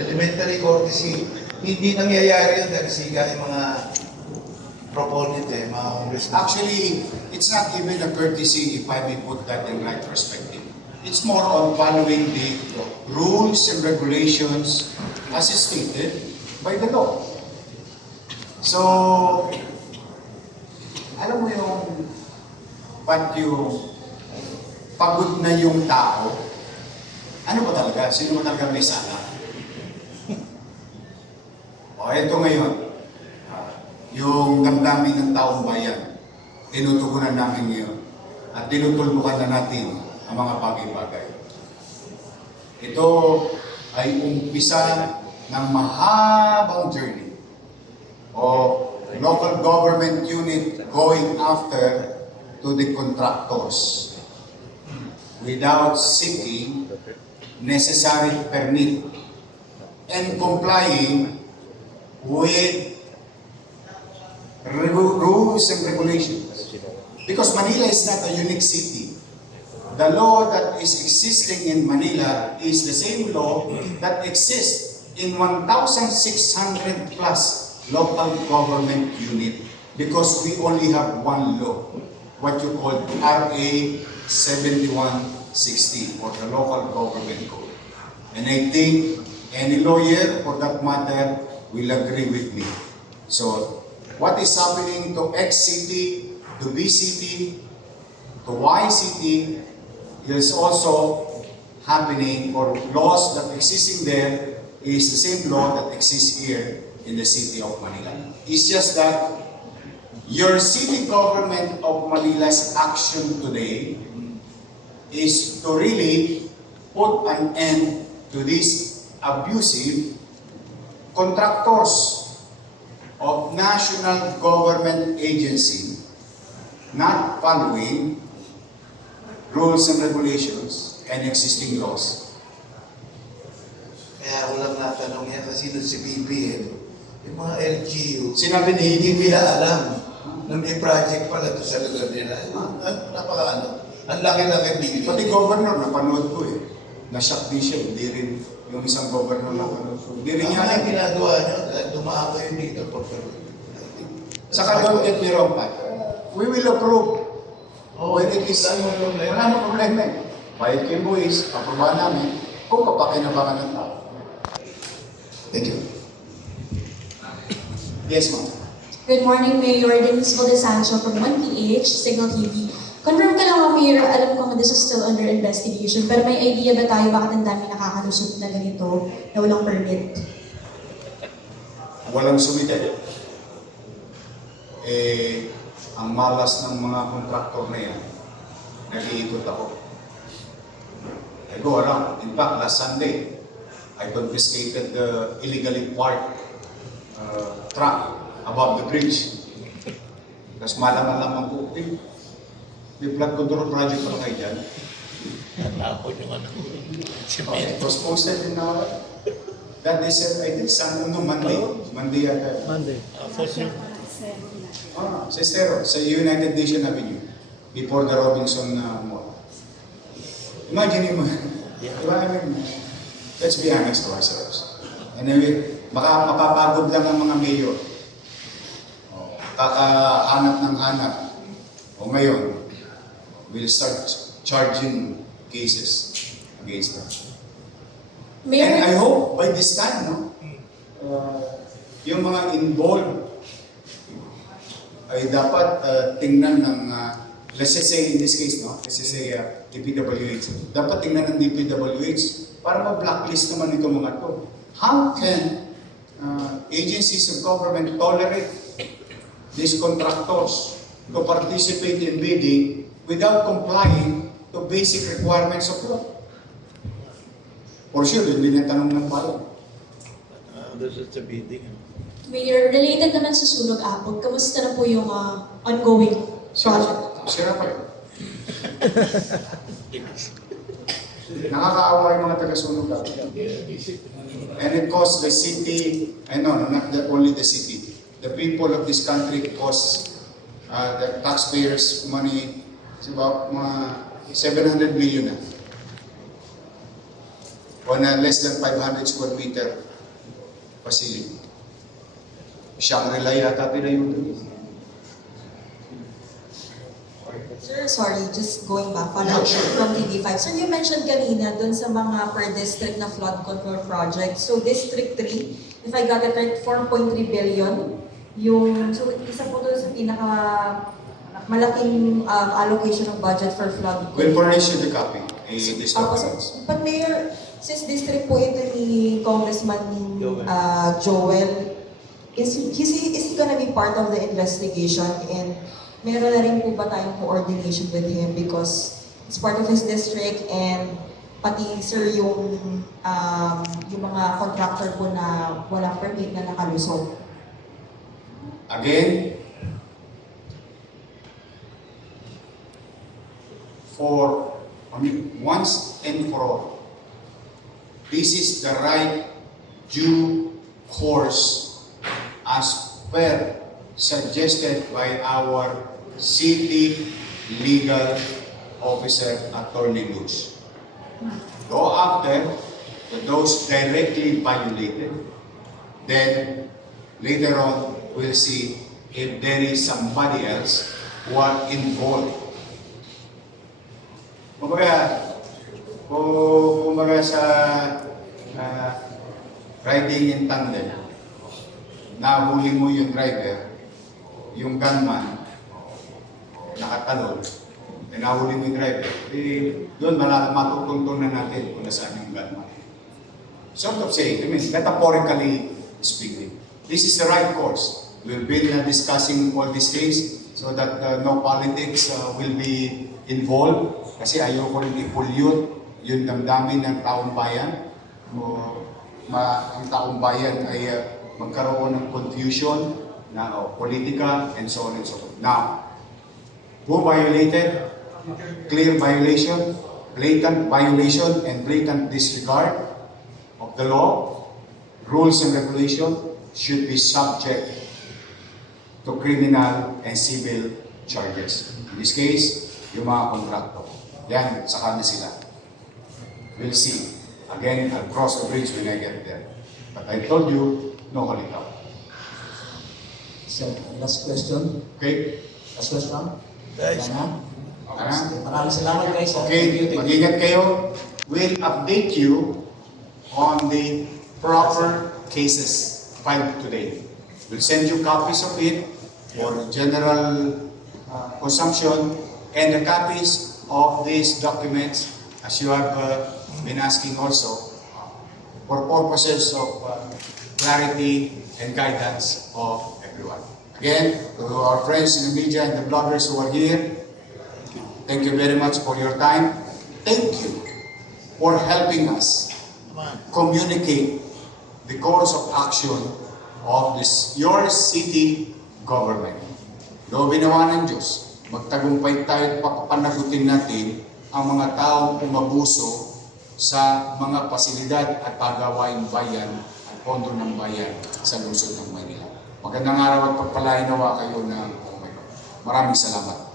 elementary courtesy, hindi nangyayari yun kasi yung mga proponent mga congressmen. Actually, it's not even a courtesy if I may put that in right perspective. It's more on following the rules and regulations as stated by the law. So, alam mo yung pagod na yung tao, ano ba talaga? Sino ba talaga may sala? O, eto ngayon, yung damdamin ng taong bayan, tinutugunan namin ngayon at tinutulbukan na natin ang mga bagay-bagay. Ito ay umpisa ng mahabang journey o local government unit going after to the contractors without seeking necessary permit and complying with rules and regulations. Because Manila is not a unique city. The law that is existing in Manila is the same law that exists in 1,600 plus local government unit because we only have one law, what you call RA 7160 or the local government code. And I think any lawyer for that matter will agree with me. So what is happening to X city, to B city, to Y city is also happening, or laws that existing there is the same law that exists here in the city of Manila. It's just that your city government of Manila's action today is to really put an end to these abusive contractors of national government agency not following rules and regulations and existing laws. Kaya ako lang natanong yan kasi doon si BBM, yung mga LGU, Sinabi ni hindi nila alam na may project pala doon sa lugar nila. Ang laki-laki billion. Pati governor, napanood ko Na-shock din siya, hindi rin yung isang governor napanood ko. Hindi rin Ang niya mga ginagawa nyo, dumaan kayo dito. Saka don't get me wrong, Pat. We will approve. When it is, wala mo problema. wala mo problema Bayad kayo buwis, aprobahan namin kung kapakinabangan ng tao. Thank you. Yes, ma'am. Good morning, Mayor Denise Valdesancho from 1PH, Signal TV. Confirm ka lang, Mayor, alam ko this is still under investigation, pero may idea ba tayo bakit ang dami nakakalusot na ganito na walang permit? Walang sumite. Ang malas ng mga kontraktor na yan, nag-iikot ako. I go around. In fact, last Sunday, I confiscated the illegally parked truck above the bridge. Tapos malaman-laman ko, may flood control project pala kayo dyan. Natapon yung It was posted in that they said, I think, Monday yata. Monday. Sa Estero, sa United Nation Avenue, before the Robinson Mall. Imagine mo, diba? I mean, let's be honest to ourselves. Anyway, baka mapapagod lang ang mga mayor. Kakahanap ng hanap. O ngayon, we'll start charging cases against them. Mayor, And I hope by this time, yung mga involved ay dapat tingnan ng, let's just say in this case, let's just say DPWH, dapat tingnan ng DPWH para ma-blacklist naman itong mga to. How can agencies of government tolerate these contractors to participate in bidding without complying to basic requirements of law? For sure, yun din ang tanong ng bayan. This is the bidding. Mayor, related naman sa Sunog Apog, kamusta na po yung ongoing project? Sira pa rin. Nakakaawa yung mga taga-sunog dati. And it costs the city, not only the city, the people of this country cost the taxpayers money, it's about mga 700 million na. on a less than 500 square meter facility. Shangri-La yata tinayo doon. Sir, sorry, just going back, follow up from TV5. Sir, you mentioned kanina dun sa mga per district na flood control project. So District 3, if I got it right, 4.3 billion. So isa po doon sa pinaka malaking allocation ng budget for flood We'll control. furnish you the copy. These documents. But Mayor, since district po ito ni Congressman Joel, is he gonna be part of the investigation? And meron na rin po ba tayong coordination with him because it's part of his district and pati sir yung mga contractor po na walang permit na nakalusot. Again, once and for all, this is the right due course as per suggested by our city legal officer, Attorney Luz. Go after those directly violated, then later on we'll see if there is somebody else who are involved. Kumbaga sa riding in tandem, nahuli mo yung driver, yung gunman, nakatalon, nahuli mo yung driver, doon matutuntun na natin kung nasaan yung gunman. Sort of saying, metaphorically speaking, this is the right course. We've been discussing all these things so that no politics will be involved kasi ayoko rin i-pollute yung damdamin ng taong bayan. Ang taong bayan ay magkaroon ng confusion na politika and so on and so forth. Now, who violated? Clear violation, blatant violation, and blatant disregard of the law, rules and regulation should be subject to criminal and civil charges. In this case, yung mga kontrakto. Yan, sa kanya sila. We'll see. Again, I'll cross the bridge when I get there. But I told you, no halikaw. Sir, last question. Okay? Last question. Guys, Maraming salamat guys. Okay, mag-ingat kayo. We'll update you on the proper cases filed today. We'll send you copies of it for general consumption and the copies of these documents, as you have been asking also, for purposes of clarity and guidance of everyone. Again, to our friends in the media and the bloggers who are here, thank you very much for your time. Thank you for helping us communicate the course of action of your city government. Loobin nawa ng Diyos, magtagumpay tayo at papanagutin natin ang mga taong umabuso sa mga pasilidad at pagawaing bayan at pondo ng bayan sa lungsod ng Manila. Magandang araw at pagpalain nawa kayo ng Maraming salamat.